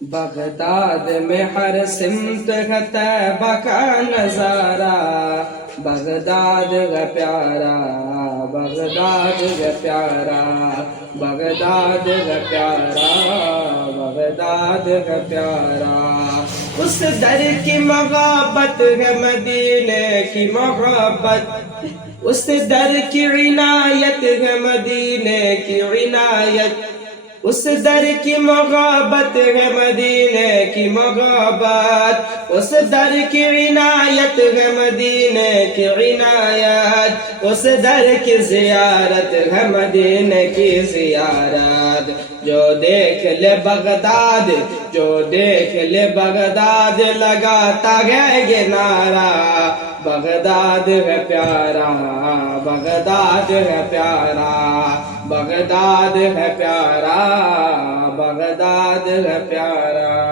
Baghdad میں ہر سمت ہے طیبہ کا نظارہ، بغداد ہے پیارا، بغداد ہے پیارا، بغداد ہے پیارا، بغداد ہے پیارا۔ اس در کی محبت ہے مدینے کی محبت، اس در کی عنایت ہے مدینے کی عنایت، اس در کی محبت ہے مدینے کی محبت، اس در کی عنایت ہے مدینے کی عنایت، اس در کی زیارت ہے مدینے کی زیارت۔ جو دیکھ لے بغداد، جو دیکھ لے بغداد لگاتا ہے یہ نعرہ، بغداد ہے پیارا، بغداد ہے پیارا، بغداد ہے پیارا، بغداد ہے پیارا۔